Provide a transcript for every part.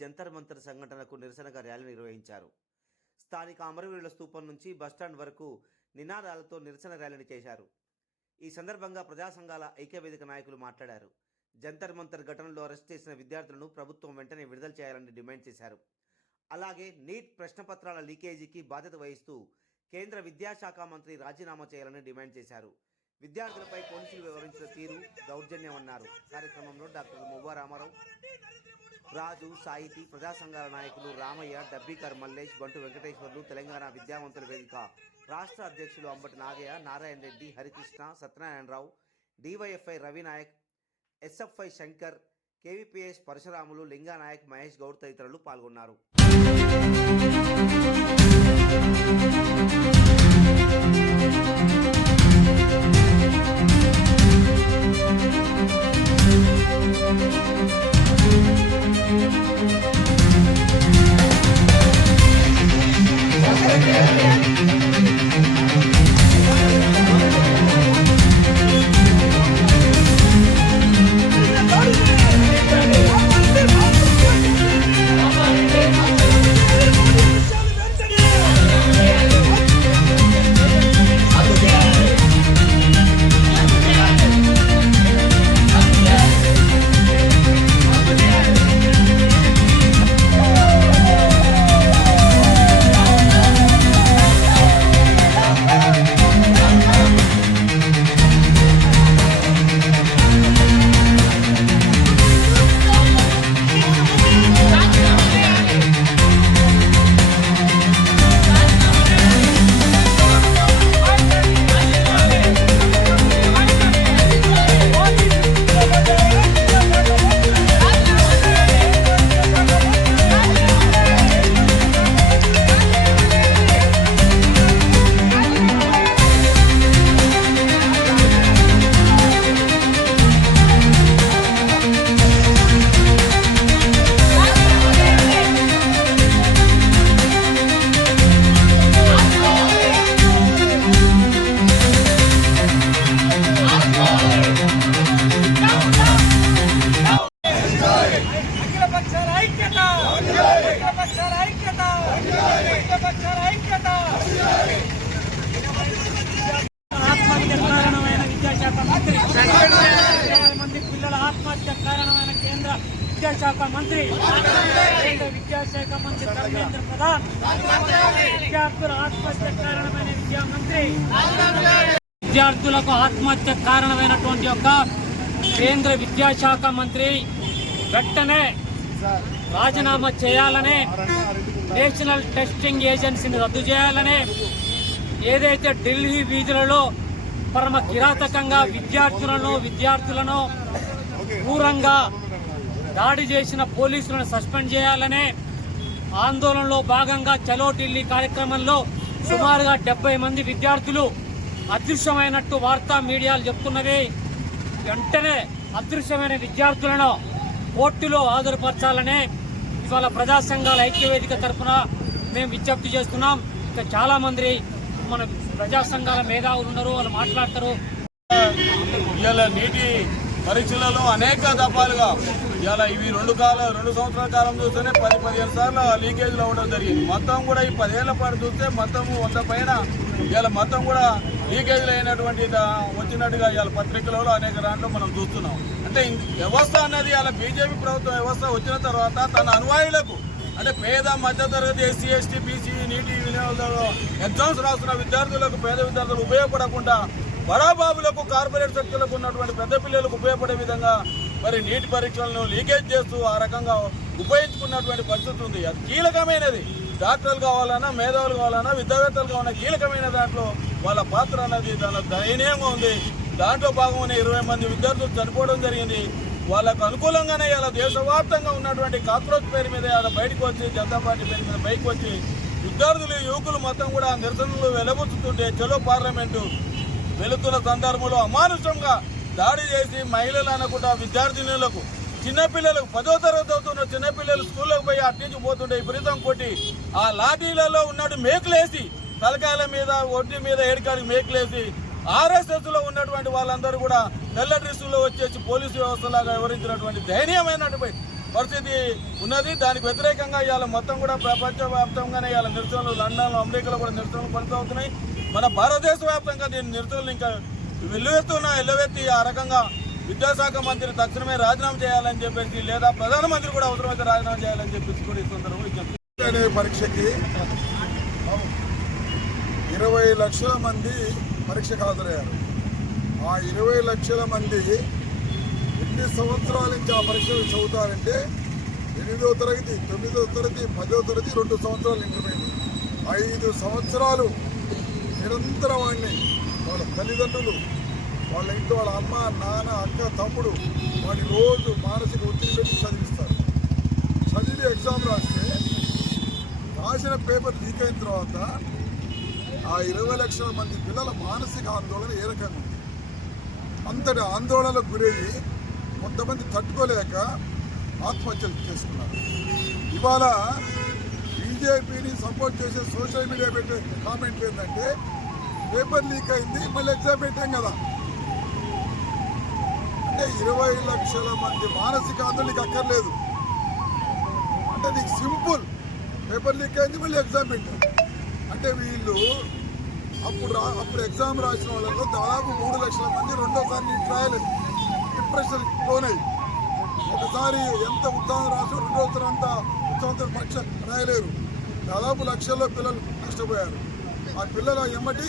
జంతర్ మంతర్ సంఘటనకు నిరసనగా ర్యాలీ నిర్వహించారు. స్థానిక అమరవీరుల స్తూపం నుంచి బస్టాండ్ వరకు నినాదాలతో నిరసన ర్యాలీని చేశారు. ఈ సందర్భంగా ప్రజా సంఘాల ఐక్యవేదిక నాయకులు మాట్లాడారు. జంతర్ మంతర్ ఘటనలో అరెస్ట్ చేసిన విద్యార్థులను ప్రభుత్వం వెంటనే విడుదల చేయాలని డిమాండ్ చేశారు. అలాగే నీట్ ప్రశ్నపత్రాల లీకేజీకి బాధ్యత వహిస్తూ కేంద్ర విద్యాశాఖ మంత్రి రాజీనామా చేయాలని డిమాండ్ చేశారు. విద్యార్థులపై పోలీసులు వ్యవహరించిన తీరు దౌర్జన్యమన్నారు. కార్యక్రమంలో డాక్టర్ మువ్వ రామారావు, రాజు, సాహితీ, ప్రజా సంఘాల నాయకులు రామయ్య, డబ్బీకర్ మల్లేష్, బంటు వెంకటేశ్వర్లు, తెలంగాణ విద్యావంతుల వేదిక రాష్ట్ర అధ్యక్షులు Ambati Nagaiah, Narayana Reddy, Harikrishna, Satyanarayana Rao, DYFI Ravinayak, SFI Shankar, KVPS Parasuramulu, Linganayak, Mahesh Goud తదితరులు పాల్గొన్నారు. విద్యాశాఖ మంత్రి విద్యాశాఖ మంత్రి ధర్మేంద్ర ప్రధాన్, విద్యార్థుల ఆత్మహత్య కారణమైన విద్యామంత్రి, విద్యార్థులకు ఆత్మహత్య కారణమైనటువంటి యొక్క కేంద్ర విద్యాశాఖ మంత్రి వెంటనే రాజీనామా చేయాలని, నేషనల్ టెస్టింగ్ ఏజెన్సీని రద్దు చేయాలని, ఏదైతే ఢిల్లీ వీధులలో పరమ కిరాతకంగా విద్యార్థులను క్రూరంగా దాడి చేసిన పోలీసులను సస్పెండ్ చేయాలని, ఆందోళనలో భాగంగా చలో ఢిల్లీ కార్యక్రమంలో సుమారుగా 70 మంది విద్యార్థులు అదృశ్యమైనట్టు వార్తా మీడియాలు చెప్తున్నవి. వెంటనే అదృశ్యమైన విద్యార్థులను కోర్టులో హాజరుపరచాలని ఇవాళ ప్రజా సంఘాల ఐక్యవేదిక తరఫున మేము విజ్ఞప్తి చేస్తున్నాం. ఇంకా చాలా మంది మన ప్రజా సంఘాల మేధావులు ఉన్నారు, వాళ్ళు మాట్లాడతారు. ఇవాళ నీటి పరీక్షలలో అనేక దఫాలుగా ఇవాళ ఇవి 2 సంవత్సరాల కాలం చూస్తేనే 10-15 సార్లు లీకేజ్లు అవ్వడం జరిగింది. మొత్తం కూడా ఈ 10 ఏళ్ల పాటు చూస్తే మొత్తం 100 పైన ఇవాళ మొత్తం కూడా లీకేజ్లు అయినటువంటి వచ్చినట్టుగా ఇవాళ పత్రికలలో అనేక దాంట్లో మనం చూస్తున్నాం. అంటే వ్యవస్థ అన్నది ఇవాళ బీజేపీ ప్రభుత్వం వ్యవస్థ వచ్చిన తర్వాత తన అనుయాయులకు, అంటే పేద మధ్యతరగతి ఎస్సీ ఎస్టీ బీసీ నీటి వినియోగంలో ఎగ్జామ్స్ రాస్తున్న విద్యార్థులకు, పేద విద్యార్థులకు ఉపయోగపడకుండా బడాబాబులకు, కార్పొరేట్ శక్తులకు ఉన్నటువంటి పెద్ద పిల్లలకు ఉపయోగపడే విధంగా మరి నీటి పరీక్షలను లీకేజ్ చేస్తూ ఆ రకంగా ఉపయోగించుకున్నటువంటి పరిస్థితి ఉంది. అది కీలకమైనది. డాక్టర్లు కావాలన్నా, మేధావులు కావాలన్నా, విద్యావేత్తలు కావాలన్నా కీలకమైన దాంట్లో వాళ్ళ పాత్ర అన్నది చాలా దయనీయంగా ఉంది. దాంట్లో భాగంగానే 20 మంది విద్యార్థులు చనిపోవడం జరిగింది. వాళ్ళకు అనుకూలంగానే ఇలా దేశవ్యాప్తంగా ఉన్నటువంటి కాక్రోచ్ పేరు మీద ఇలా బయటకు వచ్చి, జనతా పార్టీ పేరు మీద బయటకు వచ్చి విద్యార్థులు, యువకులు మొత్తం కూడా నిరసనలు వెలబుచ్చుతుంటే చలో పార్లమెంటు వెళుతున్న సందర్భంలో అమానుషంగా దాడి చేసి మహిళలు అనకుండా విద్యార్థినులకు, చిన్నపిల్లలకు 10వ తరగతి అవుతున్న చిన్నపిల్లలు స్కూల్లోకి పోయి అట్నుంచి పోతుంటే విపరీతం కొట్టి ఆ లాఠీలలో ఉన్నట్టు మేకులేసి తలకాయల మీద, ఒడ్డు మీద, ఏడికాడికి మేకులేసి ఆర్ఎస్ఎస్ లో ఉన్నటువంటి వాళ్ళందరూ కూడా తెల్ల డ్రెస్సుల్లో వచ్చేసి పోలీసు వ్యవస్థలాగా వివరించినటువంటి దయనీయమైనటువంటి పరిస్థితి ఉన్నది. దానికి వ్యతిరేకంగా ఇవాళ మొత్తం కూడా ప్రపంచవ్యాప్తంగానే ఇవాళ నిరసనలు లండన్, అమెరికాలో కూడా నిరసనలు కొనసాగుతున్నాయి. మన భారతదేశ వ్యాప్తంగా దీని నిరసనలు ఇంకా ఎల్లవెత్తి ఆ రకంగా విద్యాశాఖ మంత్రి తక్షణమే రాజీనామా చేయాలని చెప్పేసి, లేదా ప్రధానమంత్రి కూడా అవసరమైతే రాజీనామా చేయాలని చెప్పేసి కూడా ఈ సందర్భంలో పరీక్షకి 20 లక్షల మంది పరీక్షకు హాజరయ్యారు. ఆ 20 లక్షల మంది ఎన్ని సంవత్సరాల నుంచి ఆ పరీక్షలు చదువుతారంటే 8వ తరగతి, 9వ తరగతి, 10వ తరగతి, 2 సంవత్సరాలు ఇంటర్మీడియట్, 5 సంవత్సరాలు నిరంతరం వాడిని వాళ్ళ తల్లిదండ్రులు, వాళ్ళ ఇంట్లో వాళ్ళ అమ్మ, నాన్న, అక్క, తమ్ముడు వాడిని రోజు మానసిక ఒత్తిడి పెట్టి చదివిస్తారు. చదివి ఎగ్జామ్ రాసిన పేపర్ లీక్ అయిన తర్వాత ఆ 20 లక్షల మంది పిల్లల మానసిక ఆందోళన ఏ రకంగా ఉంది. అంతటి ఆందోళనకు గురయ్యి కొంతమంది తట్టుకోలేక ఆత్మహత్యలు చేసుకున్నారు. ఇవాళ బీజేపీని సపోర్ట్ చేసే సోషల్ మీడియా పెట్టే కామెంట్ ఏంటంటే పేపర్ లీక్ అయింది, మళ్ళీ ఎగ్జామ్ పెట్టాం కదా. అంటే 20 లక్షల మంది మానసిక ఆందోళన నీకు అక్కర్లేదు. అంటే నీకు సింపుల్, పేపర్ లీక్ అయింది, మళ్ళీ ఎగ్జామ్ పెట్టాం. అంటే వీళ్ళు అప్పుడు ఎగ్జామ్ రాసిన వాళ్ళలో దాదాపు 3 లక్షల మంది రెండోసారి నీకు రాయలేదు, డిప్రెషన్ లోనై. ఒకసారి ఎంత ఉత్సాహం రాసో రెండోసారి అంత ఉత్సాహంతో పరీక్ష రాయలేరు. దాదాపు లక్షల్లో పిల్లలు నష్టపోయారు. ఆ పిల్లల ఎమ్మటి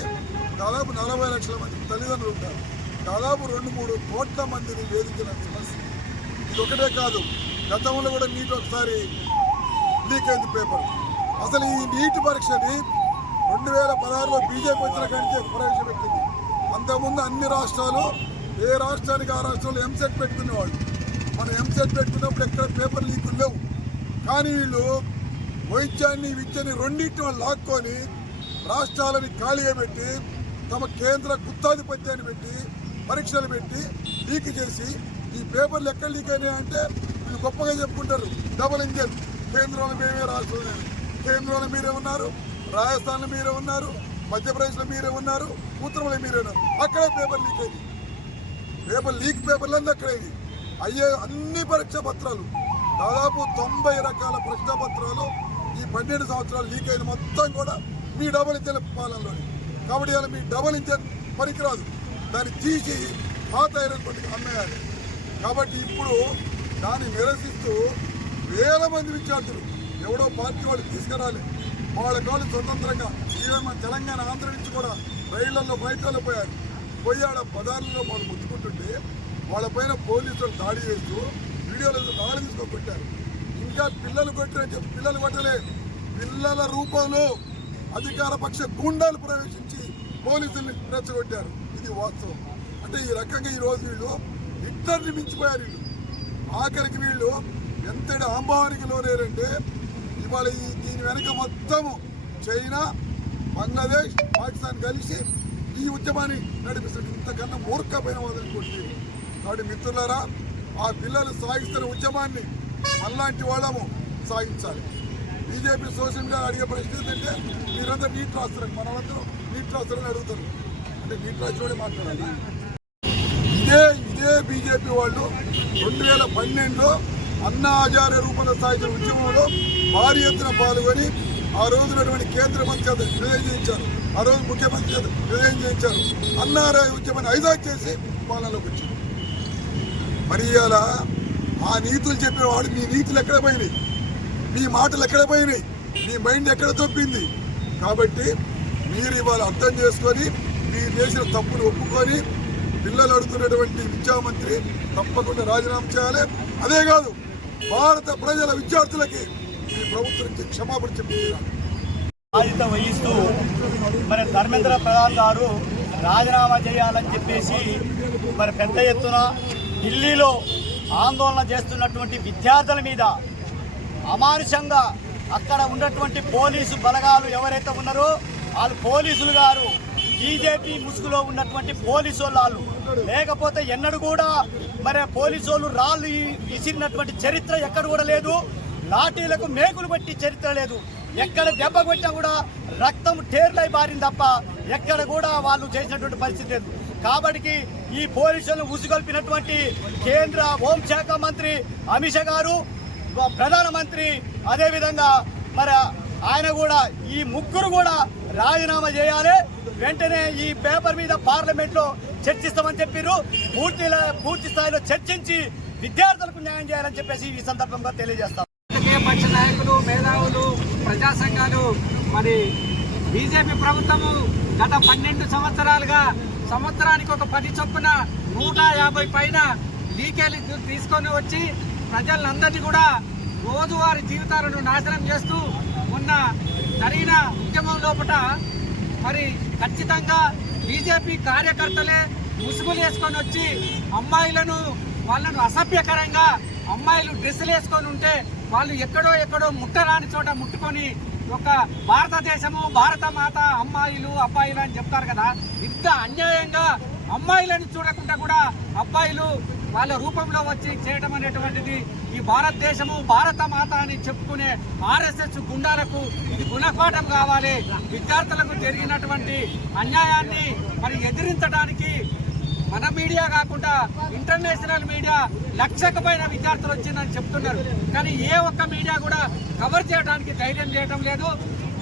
దాదాపు 40 లక్షల మంది తల్లిదండ్రులు ఉంటారు. దాదాపు 2-3 కోట్ల మందిని వేధించిన సమస్య ఇది ఒకటే కాదు. గతంలో కూడా నీట్ ఒకసారి లీక్ అయింది పేపర్. అసలు ఈ నీట్ పరీక్షని 2016లో బీజేపీ వచ్చిన కంటే ప్రవేశపెట్టింది. అంతకుముందు అన్ని రాష్ట్రాలు ఏ రాష్ట్రానికి ఆ రాష్ట్రంలో ఎంసెట్ పెట్టుకునేవాళ్ళు. మనం ఎంసెట్ పెట్టుకున్నప్పుడు ఎక్కడ పేపర్ లీకులు లేవు. కానీ వీళ్ళు వైద్యాన్ని, విద్యని రెండింటి వాళ్ళు లాక్కొని రాష్ట్రాలని ఖాళీగా పెట్టి తమ కేంద్ర గుత్తాధిపత్యాన్ని పెట్టి పరీక్షలు పెట్టి లీక్ చేసి ఈ పేపర్లు ఎక్కడ లీక్ అయినాయంటే వీళ్ళు గొప్పగా చెప్పుకుంటారు. డబుల్ ఇంజన్, కేంద్రంలో మేమే, రాష్ట్రంలో కేంద్రంలో మీరే ఉన్నారు, రాజస్థాన్లో మీరే ఉన్నారు, మధ్యప్రదేశ్లో మీరే ఉన్నారు, ఉత్తరంలో మీరే ఉన్నారు. అక్కడే పేపర్ లీక్ అయింది. పేపర్లన్నీ అక్కడైంది. అయ్యే అన్ని పరీక్షా పత్రాలు దాదాపు 90 రకాల ప్రశ్న పత్రాలు ఈ 12 సంవత్సరాలు లీక్ అయిన మొత్తం కూడా మీ డబుల్ ఇంజన్ పాలనలోని. కాబట్టి ఇలా మీ డబుల్ ఇంజన్ పనికిరాదు, దాన్ని తీసి పాత ఐరన్ పట్టుకు అమ్మేయాలి. కాబట్టి ఇప్పుడు దాన్ని నిరసిస్తూ వేల మంది విద్యార్థులు ఎవడో పార్టీ వాళ్ళు తీసుకురాలి, వాళ్ళ కాళ్ళు స్వతంత్రంగా ఈవెన్ మన తెలంగాణ, ఆంధ్ర నుంచి కూడా రైళ్లలో బయటలో పోయి ఆడ పదార్థంలో వాళ్ళు ముట్టుకుంటుంటే వాళ్ళపైన పోలీసులు దాడి చేస్తూ వీడియోలో దాడి తీసుకొట్టారు. ఇంకా పిల్లలు కొట్టారని చెప్పి పిల్లలు కొట్టలే, పిల్లల రూపంలో అధికార పక్ష గుండాలు ప్రవేశించి పోలీసుల్ని రెచ్చగొట్టారు. ఇది వాస్తవం. అంటే ఈ రకంగా ఈరోజు వీళ్ళు హిట్లర్ని మించిపోయారు. వీళ్ళు ఆఖరికి వీళ్ళు ఎంతటి ఆంబానికి లోనేరంటే ఇవాళ దీని వెనక మొత్తము చైనా, బంగ్లాదేశ్, పాకిస్తాన్ కలిసి ఈ ఉద్యమాన్ని నడిపిస్తుంది. ఇంతకన్నా మూర్ఖమైన వాదన కొట్టి. కాబట్టి మిత్రులారా, ఆ పిల్లలు సాగిస్తున్న ఉద్యమాన్ని అలాంటి వాళ్ళము సాగించాలి. బీజేపీ సోషల్ మీడియా అడిగే ప్రశ్న ఏంటంటే మీరందరూ నీట్ రాస్తారు, మనమందరం నీట్ రాస్తారని అడుగుతారు. అంటే నీట్ రాసినోడే మాట్లాడాలి. ఇదే బీజేపీ వాళ్ళు 2012లో అన్నా హజారే రూపాయల సాగించిన ఉద్యమంలో భారీ ఎత్తున పాల్గొని ఆ రోజునటువంటి కేంద్ర మంత్రి చేత నిర్ణయం చేయించారు. ఆ రోజు ముఖ్యమంత్రి చేత నిర్ణయం చేయించారు. అన్నారే ఉద్యమాన్ని హైజాక్ చేసి పాలనలోకి వచ్చింది. మరి ఇలా ఆ నీతులు చెప్పేవాడు మీ నీతులు ఎక్కడ పోయినాయి, మీ మాటలు ఎక్కడ పోయినాయి, మీ మైండ్ ఎక్కడ తప్పింది. కాబట్టి మీరు ఇవాళ అర్థం చేసుకొని మీరు చేసిన తప్పును ఒప్పుకొని పిల్లలు అడుగుతున్నటువంటి విద్యామంత్రి తప్పకుండా రాజీనామా చేయాలి. అదే కాదు, భారత ప్రజల విద్యార్థులకి ఈ ప్రభుత్వానికి క్షమాపణ చెప్తున్నారు. బాధ్యత వహిస్తూ మరి ధర్మేంద్ర ప్రధాన్ గారు రాజీనామా చేయాలని చెప్పేసి మరి పెద్ద ఎత్తున ఢిల్లీలో ఆందోళన చేస్తున్నటువంటి విద్యార్థుల మీద అమానుషంగా అక్కడ ఉన్నటువంటి పోలీసు బలగాలు ఎవరైతే ఉన్నారో వాళ్ళు పోలీసులు గారు బీజేపీ ముసుగులో ఉన్నటువంటి పోలీసు వాళ్ళు, లేకపోతే ఎన్నడూ కూడా మరి పోలీసు వాళ్ళు రాళ్ళు విసిరినటువంటి చరిత్ర ఎక్కడ కూడా లేదు. లాఠీలకు మేకులు పట్టి చరిత్ర లేదు. ఎక్కడ దెబ్బ కొట్టినా కూడా రక్తం టేర్లై బారింది తప్ప ఎక్కడ కూడా వాళ్ళు చేసినటువంటి పరిస్థితి లేదు. కాబట్టి ఈ పోలీసులను ఉసుగొల్పినటువంటి కేంద్ర హోంశాఖ మంత్రి అమిత్ షా గారు ప్రధానమంత్రి అదేవిధంగా మరి ఆయన కూడా ఈ ముగ్గురు కూడా రాజీనామా చేయాలి. వెంటనే ఈ పేపర్ మీద పార్లమెంట్లో చర్చిస్తామని చెప్పారు. పూర్తి స్థాయిలో చర్చించి విద్యార్థులకు న్యాయం చేయాలని చెప్పేసి ఈ సందర్భంగా తెలియజేస్తాం. పక్ష నాయకులు, మేధావులు, ప్రజా సంఘాలు మరి బీజేపీ ప్రభుత్వము గత 12 సంవత్సరాలుగా సంవత్సరానికి ఒక 10 చొప్పున 150 పైన లీకేజీలు తీసుకొని వచ్చి ప్రజలందరినీ కూడా రోజువారీ జీవితాలను నాశనం చేస్తూ ఉన్న జరిగిన ఉద్యమం లోపల మరి ఖచ్చితంగా బీజేపీ కార్యకర్తలే ముసుగులు వేసుకొని వచ్చి అమ్మాయిలను వాళ్ళను అసభ్యకరంగా అమ్మాయిలు డ్రెస్సులు వేసుకొని ఉంటే వాళ్ళు ఎక్కడో ముట్టరాని చోట ముట్టుకొని ఒక భారతదేశము, భారత మాత, అమ్మాయిలు అబ్బాయిలు అని చెప్తారు కదా, ఇంత అన్యాయంగా అమ్మాయిలను చూడకుండా కూడా అబ్బాయిలు వాళ్ళ రూపంలో వచ్చి చేయడం అనేటువంటిది ఈ భారతదేశము, భారత మాత అని చెప్పుకునే ఆర్ఎస్ఎస్ గుండాలకు ఇది గుణపాఠం కావాలి. విద్యార్థులకు జరిగినటువంటి అన్యాయాన్ని మరి ఎదిరించడానికి మన మీడియా కాకుండా ఇంటర్నేషనల్ మీడియా 1,00,000 పైన విద్యార్థులు వచ్చిందని చెప్తున్నారు. కానీ ఏ ఒక్క మీడియా కూడా కవర్ చేయడానికి ధైర్యం చేయడం లేదు.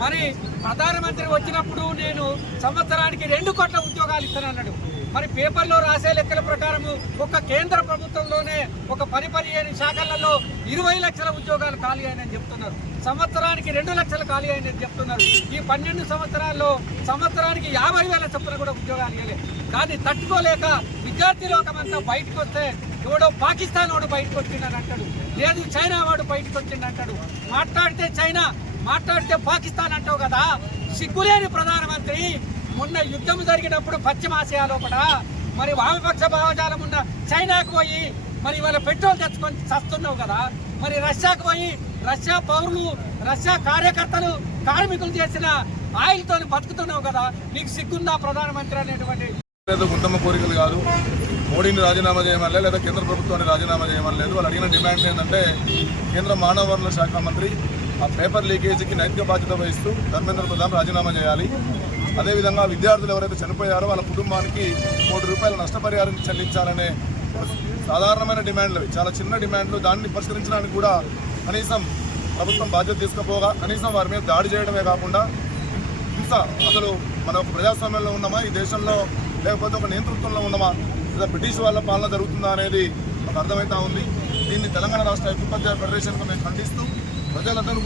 మరి ప్రధానమంత్రి వచ్చినప్పుడు నేను సంవత్సరానికి 2 కోట్ల ఉద్యోగాలు ఇస్తానన్నాడు. మరి పేపర్లో రాసే లెక్కల ప్రకారము ఒక కేంద్ర ప్రభుత్వంలోనే ఒక 15 శాఖలలో 20 లక్షల ఉద్యోగాలు ఖాళీ అయినని చెప్తున్నారు. సంవత్సరానికి 2 లక్షలు ఖాళీ అయినని చెప్తున్నారు. ఈ 12 సంవత్సరాల్లో సంవత్సరానికి 50,000 చొప్పున కూడా ఉద్యోగాలు ఇవ్వలేదు. దాన్ని తట్టుకోలేక విద్యార్థి లోకమంతా బయటకు వస్తే ఎవడో పాకిస్తాన్ వాడు బయటకు వచ్చిండని అంటాడు, లేదు చైనా వాడు బయటకు వచ్చిండు అంటాడు. మాట్లాడితే చైనా, మాట్లాడితే పాకిస్తాన్ అంటావు కదా. సిగ్గులేని ప్రధానమంత్రి మొన్న యుద్ధం జరిగినప్పుడు పశ్చిమాసియా లోపల మరి వామపక్ష భావజాలం ఉన్న చైనాకు పోయి మరి వాళ్ళ పెట్రోల్ తెచ్చుకొని చస్తున్నావు కదా. మరి రష్యాకు పోయి రష్యా పౌరులు, రష్యా కార్యకర్తలు, కార్మికులు చేసిన ఆయిల్తో బతుకుతున్నావు కదా. నీకు సిగ్గుందా ప్రధానమంత్రి అనేటువంటి ఉత్తమ కోరికలు కాదు. మోడీని రాజీనామా చేయమని లేదా కేంద్ర ప్రభుత్వాన్ని రాజీనామా చేయమని లేదు. వాళ్ళు అడిగిన డిమాండ్ ఏంటంటే కేంద్ర మానవ వనరుల శాఖ మంత్రి ఆ పేపర్ లీకేజీకి నైతిక బాధ్యత వహిస్తూ ధర్మేంద్ర ప్రధాన్ రాజీనామా చేయాలి. అదేవిధంగా విద్యార్థులు ఎవరైతే చనిపోయారో వాళ్ళ కుటుంబానికి ₹1 కోటి నష్టపరిహారం చెల్లించాలనే సాధారణమైన డిమాండ్లు, చాలా చిన్న డిమాండ్లు. దాన్ని పరిష్కరించడానికి కూడా కనీసం ప్రభుత్వం బాధ్యత తీసుకుపోగా కనీసం వారి మీద దాడి చేయడమే కాకుండా హింస, అసలు మనం ఒక ప్రజాస్వామ్యంలో ఉన్నామా ఈ దేశంలో, లేకపోతే ఒక నేతృత్వంలో ఉన్నామా, లేదా బ్రిటిష్ వాళ్ళ పాలన జరుగుతుందా అనేది మాకు అర్థమవుతా ఉంది. దీన్ని తెలంగాణ రాష్ట్ర ఉపాధ్యాయ ఫెడరేషన్గా మేము ఖండిస్తూ ప్రజలందరూ